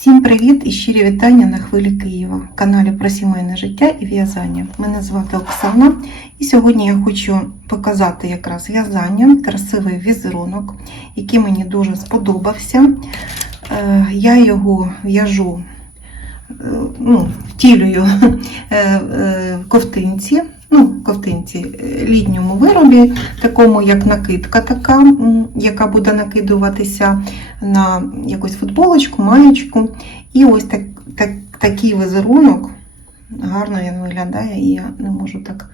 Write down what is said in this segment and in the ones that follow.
Всім привіт і щирі вітання на хвилі Києва, каналі про сімейне життя і в'язання. Мене звати Оксана, і сьогодні я хочу показати якраз в'язання, красивий візерунок, який мені дуже сподобався. Е, Я його в'яжу, е, ну, втілюю е, в ковтинці. Ну, ковтинці е, літньому виробі, такому як накидка, така, яка буде накидуватися на якусь футболочку, маєчку. І ось так, так, такий візерунок. Гарно він виглядає, і я не можу так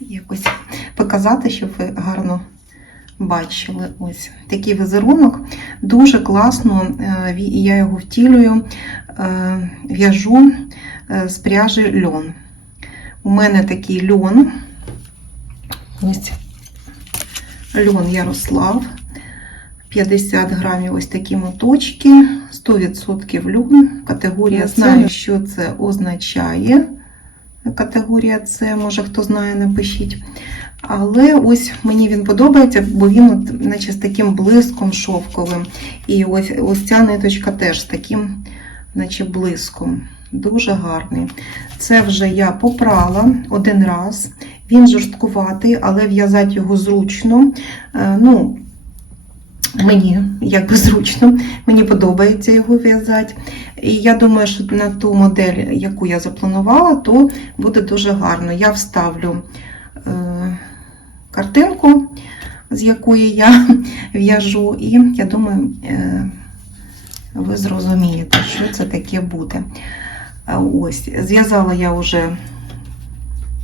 якось показати, щоб ви гарно бачили. Ось такий візерунок. Дуже класно, е, я його втілюю, е, в'яжу з пряжі льон. У мене такий льон. Ось льон Ярослав. 50 грамів ось такі моточки, 100% льон, категорія. Знаю, що це означає. Категорія С, може хто знає, напишіть. Але ось мені він подобається, бо він от, наче з таким блиском шовковим. І ось, ось ця ниточка теж з таким, наче блиском. Дуже гарний. Це вже я попрала один раз. Він жорсткуватий, але в'язати його зручно. Е, Ну, мені якби зручно, мені подобається його в'язати. І я думаю, що на ту модель, яку я запланувала, то буде дуже гарно. Я вставлю е, картинку, з якої я в'яжу, і я думаю, е, ви зрозумієте, що це таке буде. А Ось, зв'язала я вже,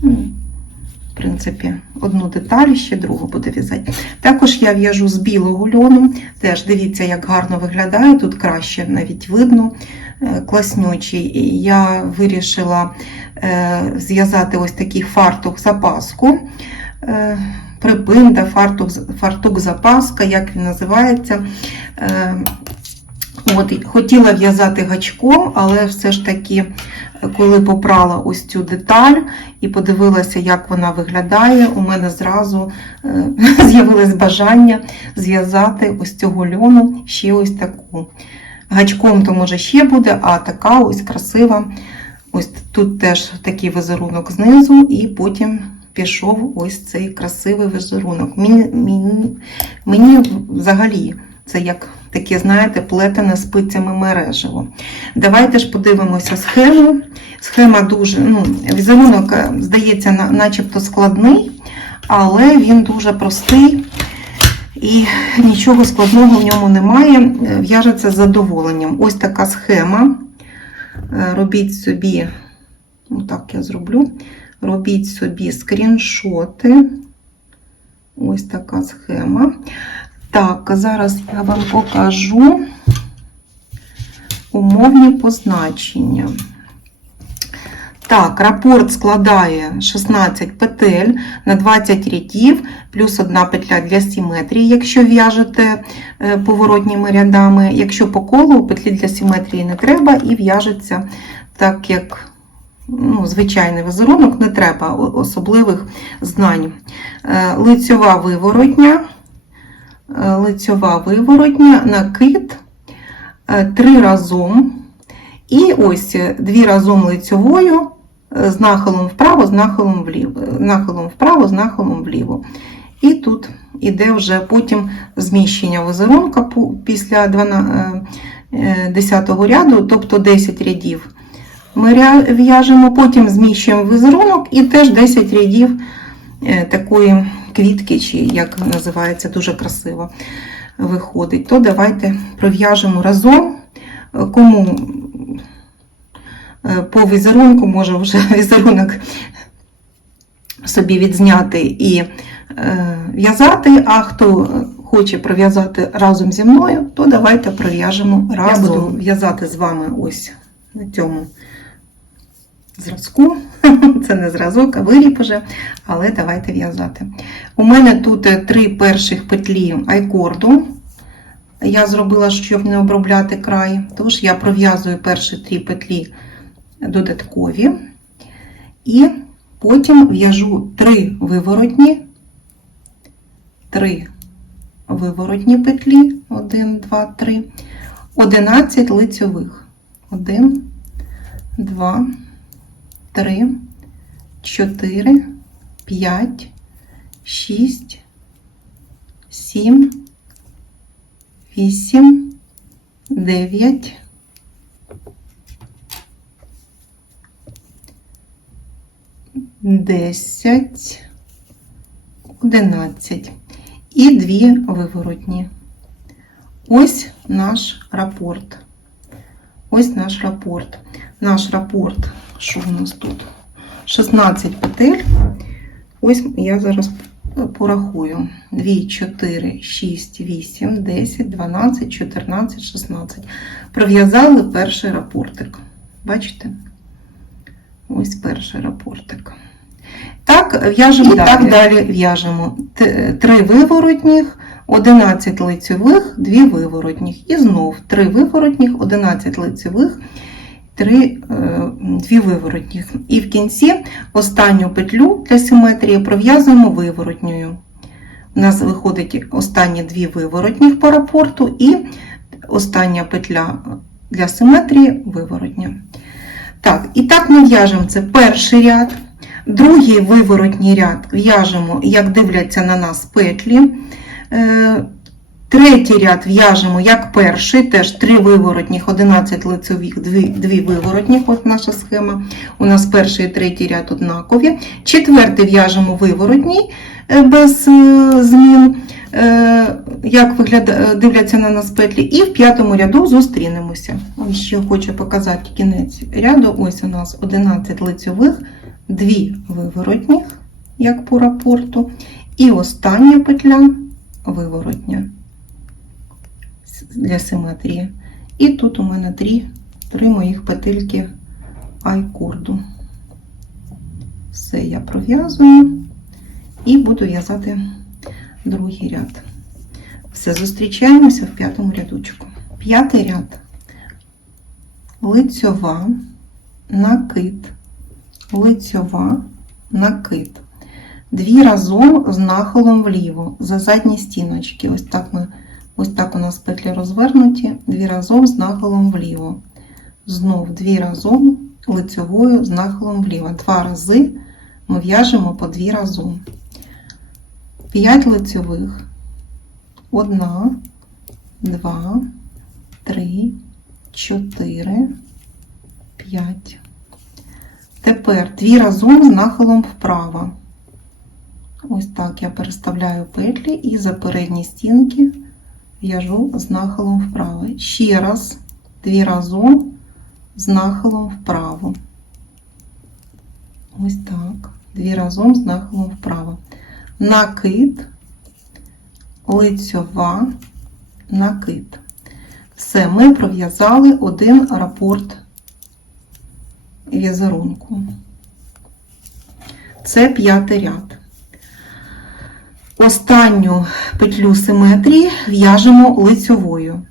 ну, в принципі, одну деталь, ще другу буде в'язати. Також я в'яжу з білого льону. Теж дивіться, як гарно виглядає. Тут краще навіть видно, е, класнючий. Я вирішила е, зв'язати ось такий фартух запаску. Е, Припинда, фартук запаска, як він називається. Е, От, хотіла в'язати гачком, але все ж таки, коли попрала ось цю деталь і подивилася, як вона виглядає, у мене зразу е, з'явилось бажання зв'язати ось цього льону ще ось таку. Гачком то може ще буде, а така ось красива. Ось тут теж такий візерунок знизу, і потім пішов ось цей красивий візерунок. Мені, мені, мені взагалі це як таке, знаєте, плетене спицями мережево. Давайте ж подивимося схему. Схема дуже, ну, візерунок, е, здається, на- начебто складний, але він дуже простий і нічого складного в ньому немає. Е, В'яжеться з задоволенням. Ось така схема. Е, Робіть собі, ну так я зроблю, робіть собі скріншоти. Ось така схема. Так, зараз я вам покажу умовні позначення. Так, рапорт складає 16 петель на 20 рядів, плюс одна петля для симетрії, якщо в'яжете е, поворотніми рядами. Якщо по колу, петлі для симетрії не треба і в'яжеться так, як ну, звичайний візерунок, не треба особливих знань. Е, Лицьова виворотня, лицьова виворотня, накид, е, три разом. І ось е, дві разом лицьовою е, з нахилом вправо, з нахилом вліво, е, нахилом вправо, з нахилом вліво. І тут іде вже потім зміщення візерунка після 12, е, 10 ряду, тобто 10 рядів. Ми в'яжемо, потім зміщуємо візерунок і теж 10 рядів е, такої квітки, чи як називається, дуже красиво виходить. То давайте пров'яжемо разом. Кому е, по візерунку може вже візерунок собі відзняти і е, в'язати, а хто хоче пров'язати разом зі мною, то давайте пров'яжемо разом. Я буду в'язати з вами ось на цьому зразку. Це не зразок, а виріб уже, але давайте в'язати. У мене тут е, три перших петлі айкорду. Я зробила, щоб не обробляти край, тож я пров'язую перші три петлі додаткові. І потім в'яжу три виворотні, три виворотні петлі, 1, 2, 3. 11 лицьових. 1, 2, 3, 4, 5, 6, 7, 8, 9, 10, 11 і дві виворотні. Ось наш рапорт. Ось наш рапорт. Наш рапорт, що у нас тут? 16 петель. Ось я зараз порахую. 2, 4, 6, 8, 10, 12, 14, 16. Пров'язали перший рапортик. Бачите? Ось перший рапортик. Так, в'яжемо і так далі в'яжемо. Три виворотніх, 11 лицьових, 2 виворотніх. І знов 3 виворотніх, 11 лицьових, 3, 2 виворотніх. І в кінці останню петлю для симетрії пров'язуємо виворотньою. У нас виходить останні дві виворотніх по рапорту і остання петля для симетрії виворотня. Так, і так ми в'яжемо це перший ряд. Другий виворотній ряд в'яжемо, як дивляться на нас петлі. Третій ряд в'яжемо як перший, теж 3 виворотніх, 11 лицевих, 2, 2 виворотніх, ось наша схема. У нас перший і третій ряд однакові. Четвертий в'яжемо виворотній е, без е, змін, е, як вигляда- дивляться на нас петлі. І в п'ятому ряду зустрінемося. Ще хочу показати кінець ряду. Ось у нас 11 лицьових, 2 виворотніх, як по рапорту. І остання петля виворотня для симетрії. І тут у мене три, три моїх петельки айкорду. Все я пров'язую і буду в'язати другий ряд. Все, зустрічаємося в п'ятому рядочку. П'ятий ряд. Лицьова, накид, лицьова, накид. Дві разом з нахилом вліво за задні стіночки. Ось так ми Ось так у нас петлі розвернуті, дві разом з нахилом вліво. Знов дві разом лицевою з нахилом вліво. Два рази ми в'яжемо по дві разом. П'ять лицевих. Одна, два, три, чотири, п'ять. Тепер дві разом з нахилом вправо. Ось так я переставляю петлі і за передні стінки в'яжу з нахилом вправо. Ще раз, дві разом з нахилом вправо. Ось так. Дві разом з нахилом вправо. Накид, лицьова, накид. Все, ми пров'язали один рапорт в'язерунку. Це п'ятий ряд. Останню петлю симетрії в'яжемо лицьовою.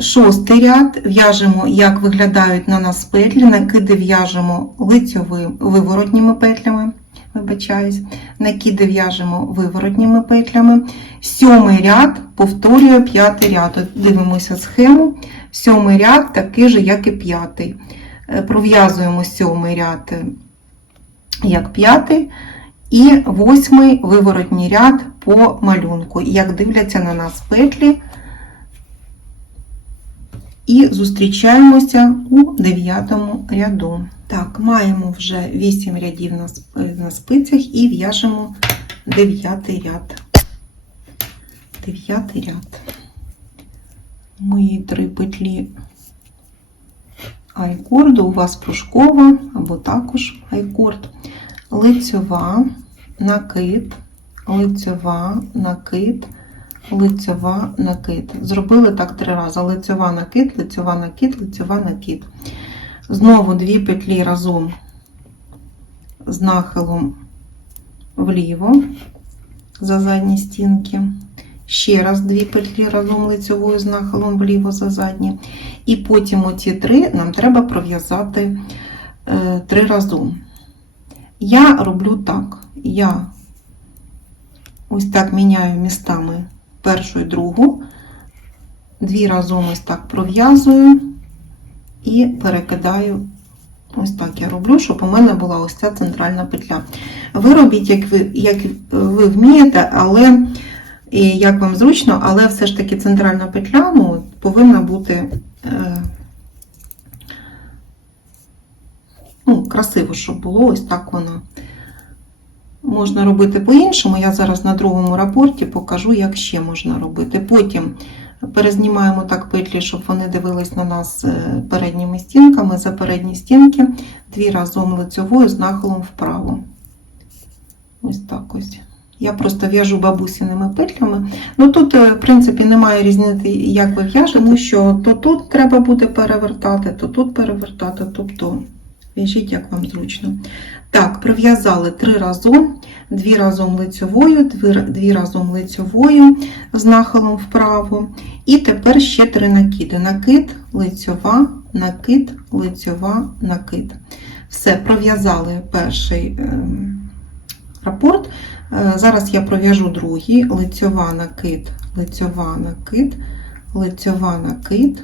Шостий ряд в'яжемо, як виглядають на нас петлі, накиди в'яжемо лицьовими виворотніми петлями, вибачаюсь, накиди в'яжемо виворотніми петлями. Сьомий ряд повторює п'ятий ряд. От Дивимося схему. Сьомий ряд такий же, як і п'ятий. Е, Пров'язуємо сьомий ряд е, як п'ятий. І восьмий виворотній ряд по малюнку, як дивляться на нас петлі. І зустрічаємося у дев'ятому ряду. Так, маємо вже 8 рядів на на спицях і в'яжемо дев'ятий ряд. Дев'ятий ряд. Мої три петлі айкорду, у вас пружкова або також айкорд лицьова, накид, лицьова, накид, лицьова, накид. Зробили так три рази. Лицьова, накид, лицьова, накид, лицьова, накид. Знову дві петлі разом з нахилом вліво за задні стінки. Ще раз дві петлі разом лицьовою з нахилом вліво за задні. І потім оці три нам треба пров'язати е, три разом. Я роблю так. Я ось так міняю містами першу і другу. дві разом ось так пров'язую і перекидаю. Ось так я роблю, щоб у мене була ось ця центральна петля. Ви робіть, як ви, як ви вмієте, але і як вам зручно, але все ж таки центральна петля ну, повинна бути е, ну, красиво, щоб було ось так воно. Можна робити по-іншому. Я зараз на другому рапорті покажу, як ще можна робити. Потім перезнімаємо так петлі, щоб вони дивились на нас е, передніми стінками. За передні стінки дві разом лицьовою з нахилом вправо. Ось так ось. Я просто в'яжу бабусіними петлями. Ну тут, е, в принципі, немає різниці, як ви в'яжете, тому що то тут треба буде перевертати, то тут перевертати, тобто в'яжіть, як вам зручно. Так, пров'язали три разом, дві разом лицьовою, дві, разом лицьовою з нахилом вправо. І тепер ще три накиди. Накид, лицьова, накид, лицьова, накид. Все, пров'язали перший е, рапорт. Е, Зараз я пров'яжу другий. Лицьова, накид, лицьова, накид, лицьова, накид,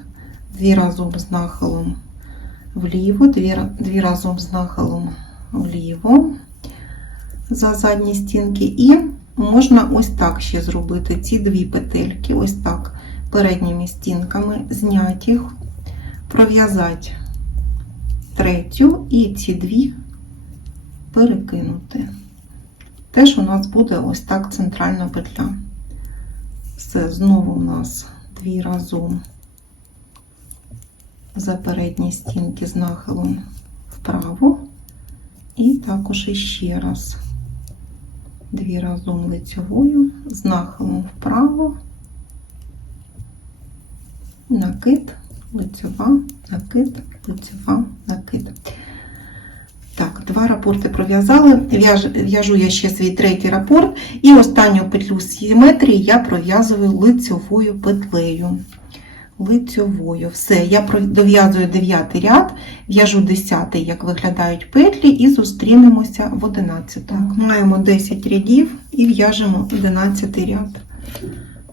дві разом з нахилом вліво, дві, дві разом з нахилом вліво за задні стінки. І можна ось так ще зробити ці дві петельки, ось так, передніми стінками, зняти їх, пров'язати третю і ці дві перекинути. Теж у нас буде ось так центральна петля. Все, знову у нас дві разом за передні стінки з нахилом вправо. І також іще раз дві разом лицьовою з нахилом вправо, накид, лицьова, накид, лицьова, накид. Так, два рапорти пров'язали. В'яжу я ще свій третій рапорт. І останню петлю симетрії я пров'язую лицьовою петлею. Лицьовою. Все, я дов'язую 9 ряд, в'яжу 10, як виглядають петлі, і зустрінемося в 11. Так, маємо 10 рядів і в'яжемо 11 ряд.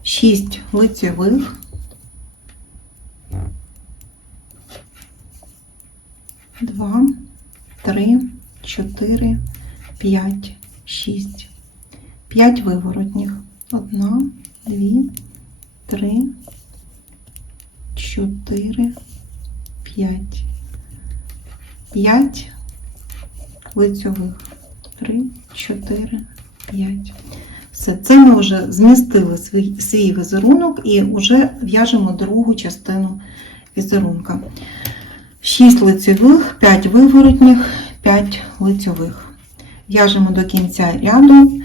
6 лицьових. 2, 3, 4, 5, 6. 5 виворотніх. 1, 2, 3, 4, 5. 5 лицьових. 3, 4, 5. Все, це ми вже змістили свій, свій візерунок і вже в'яжемо другу частину візерунка. 6 лицьових, 5 виворотніх, 5 лицьових. В'яжемо до кінця ряду,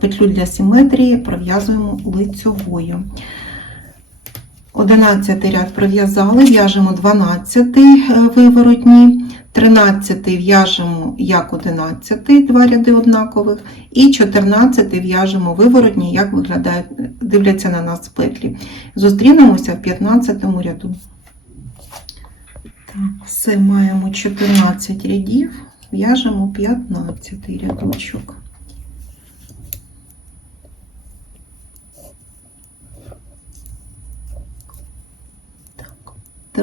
петлю для симетрії пров'язуємо лицьовою. 11 ряд пров'язали, в'яжемо 12 виворотні, 13 в'яжемо як 11, два ряди однакових, і 14 в'яжемо виворотні, як виглядають, дивляться на нас петлі. Зустрінемося в 15 ряду. Так, все, маємо 14 рядів, в'яжемо 15 рядочок.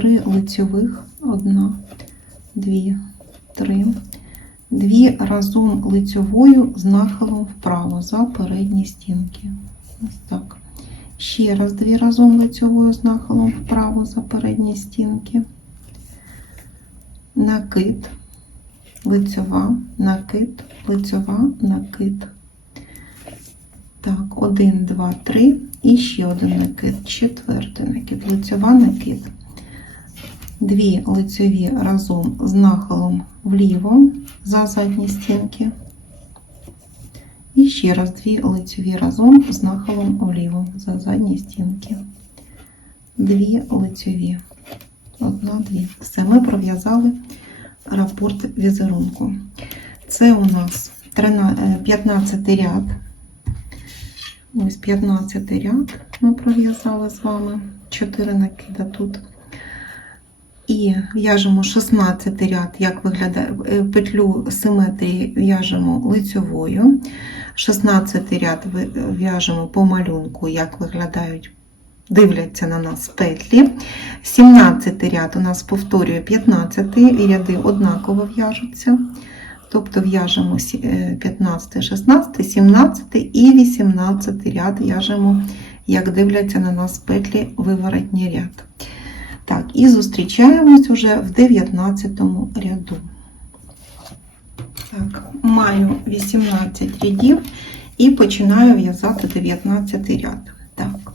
Три лицьових, 1, 2, 3, 2 разом лицьовою з нахилом вправо за передні стінки. Ось так. Ще раз дві разом лицьовою з нахилом вправо за передні стінки, накид, лицьова, накид, лицьова, накид. Так, один, два, три. І ще один накид, четвертий накид, лицьова накид. Дві лицьові разом з нахилом вліво за задні стінки. І ще раз дві лицьові разом з нахилом вліво за задні стінки. Дві лицьові. Одна, дві. Все, ми пров'язали рапорт візерунку. Це у нас 15 ряд. Ось 15 ряд ми пров'язали з вами 4 накида тут. І в'яжемо 16 ряд, як виглядає петлю симетрії в'яжемо лицьовою. 16 ряд в'яжемо по малюнку, як виглядають дивляться на нас петлі. 17 ряд у нас повторює 15 і ряди однаково в'яжуться. Тобто в'яжемо е, 15, 16, 17 і 18 ряд в'яжемо, як дивляться на нас петлі виворотній ряд. Так, і зустрічаємось уже в 19 ряду. Так, маю 18 рядів і починаю в'язати 19 ряд. Так.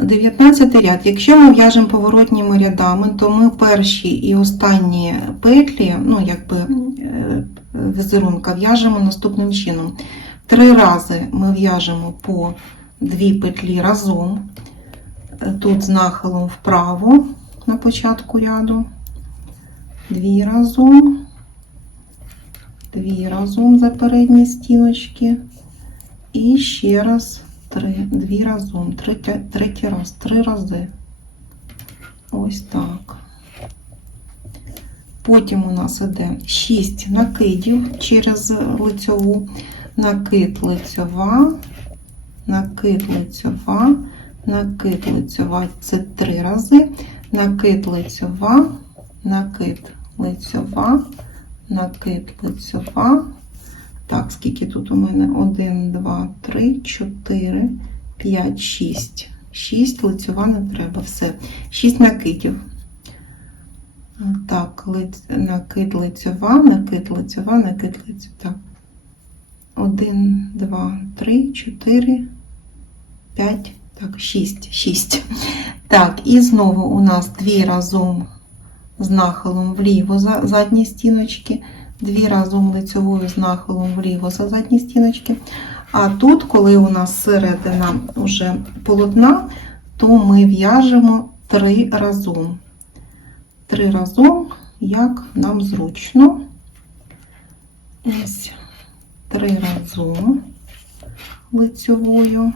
19 ряд. Якщо ми в'яжемо поворотніми рядами, то ми перші і останні петлі, ну якби е, візерунка, в'яжемо наступним чином. Три рази ми в'яжемо по дві петлі разом. Тут з нахилом вправо на початку ряду. Дві разом, дві разом за передні стіночки. І ще раз три, дві разом, третя, третій раз, три рази. Ось так. Потім у нас іде 6 накидів через лицьову, накид лицьова, накид лицьова, накид лицьова це три рази, накид лицьова, накид лицьова, накид лицьова. Так, скільки тут у мене? 1, 2, 3, 4, 5, 6. 6 лицьова не треба. Все. 6 накидів. Так, лиць, накид лицьова, накид лицьова, накид лицьова. Так. 1, 2, 3, 4, 5, так, 6. 6. Так, і знову у нас дві разом з нахилом вліво за задні стіночки дві разом лицьовою з нахилом вліво за задні стіночки. А тут, коли у нас середина вже полотна, то ми в'яжемо три разом. Три разом, як нам зручно. Ось три разом лицьовою.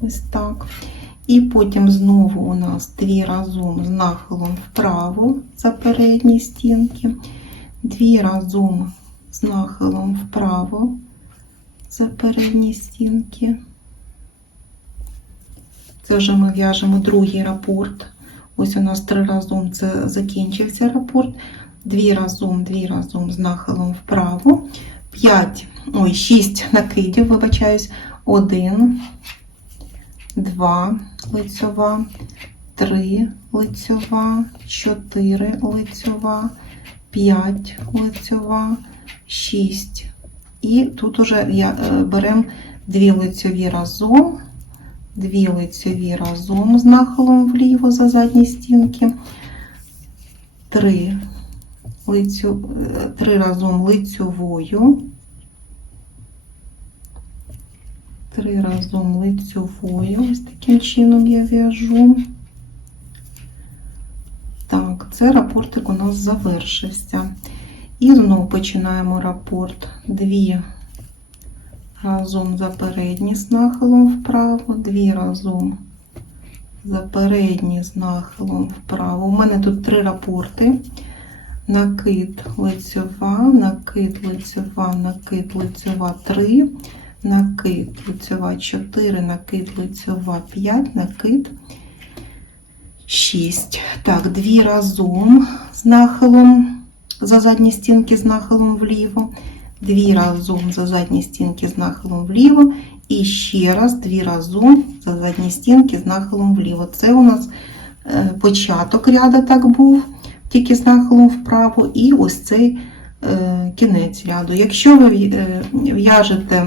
Ось так. І потім знову у нас дві разом з нахилом вправо за передні стінки дві разом з нахилом вправо за передні стінки. Це вже ми в'яжемо другий рапорт. Ось у нас три разом це закінчився рапорт. Дві разом, дві разом з нахилом вправо. П'ять, ой, шість накидів, вибачаюсь. Один, два лицьова, три лицьова, чотири лицьова. 5 лицьова, 6. І тут уже беремо дві лицьові разом, дві лицьові разом з нахилом вліво за задні стінки, 3, лицю, 3 разом лицьовою, 3 разом лицьовою, ось таким чином я в'яжу. Так, це рапортик у нас завершився. І знову починаємо рапорт. Дві разом за передні з нахилом вправо, дві разом за передні з нахилом вправо. У мене тут три рапорти. Накид лицьова, накид лицьова, накид лицьова 3, накид лицьова 4, накид лицьова 5, накид 6. Так, дві разом з нахилом за задні стінки з нахилом вліво, дві разом за задні стінки з нахилом вліво, і ще раз дві разом за задні стінки з нахилом вліво. Це у нас е, початок ряду так був, тільки з нахилом вправо, і ось цей е, кінець ряду. Якщо ви е, в'яжете,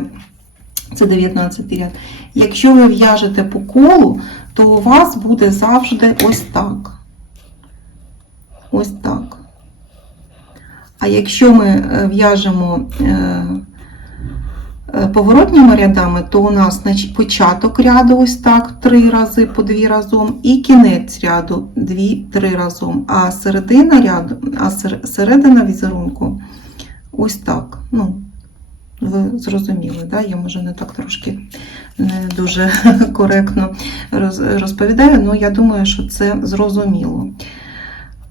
це 19 ряд, якщо ви в'яжете по колу, то у вас буде завжди ось так. Ось так. А якщо ми е, в'яжемо е, е, поворотніми рядами, то у нас значить, початок ряду ось так, три рази по дві разом, і кінець ряду дві-три разом. А середина ряду, а середина візерунку ось так. Ну, ви зрозуміли, да? я може не так трошки не дуже коректно розповідаю, але я думаю, що це зрозуміло.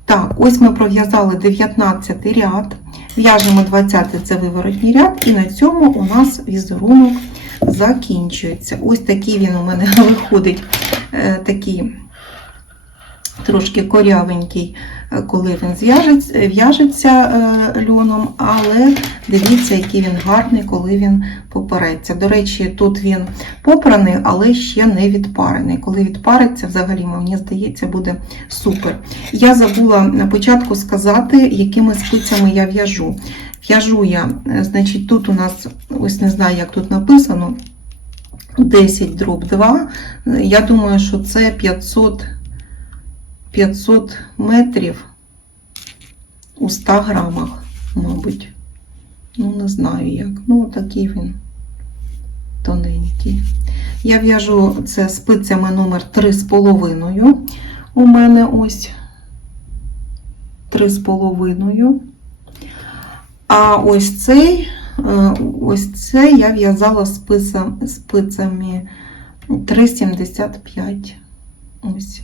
Так, ось ми пров'язали 19 ряд, в'яжемо 20 це виворотній ряд, і на цьому у нас візерунок закінчується. Ось такий він у мене виходить е, такий трошки корявенький, е, коли він в'яжеться е, льоном, але дивіться, який він гарний, коли він попереться. До речі, тут він попраний, але ще не відпарений. Коли відпариться, взагалі, мені здається, буде супер. Я забула на початку сказати, якими спицями я в'яжу. В'яжу я, е, значить, тут у нас, ось не знаю, як тут написано, 10 дроб 2. Я думаю, що це 500, 500 метрів у 100 грамах, мабуть. Ну, не знаю як. Ну, такий він тоненький. Я в'яжу це спицями номер 3,5. У мене ось 3,5. А ось цей, е, ось це я в'язала спицями 3,75. Ось.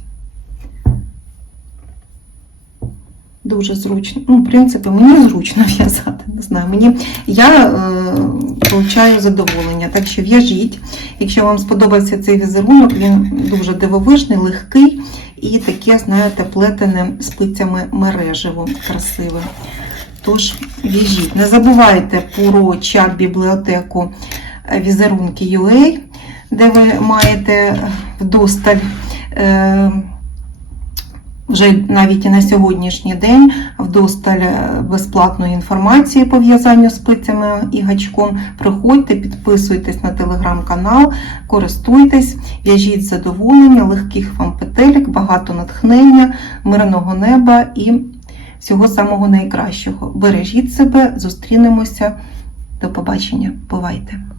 Дуже зручно. Ну, в принципі, мені зручно в'язати. Не знаю. Мені, я е, задоволення. Так що в'яжіть. Якщо вам сподобався цей візерунок, він дуже дивовижний, легкий і таке, знаєте, плетене спицями мережево красиве. Тож в'яжіть. Не забувайте про чат-бібліотеку візерунки UA, де ви маєте вдосталь. Е, вже навіть і на сьогоднішній день вдосталь е, безплатної інформації по в'язанню спицями і гачком. Приходьте, підписуйтесь на телеграм-канал, користуйтесь, в'яжіть задоволення, легких вам петелек, багато натхнення, мирного неба і всього самого найкращого. Бережіть себе, зустрінемося. До побачення. Бувайте!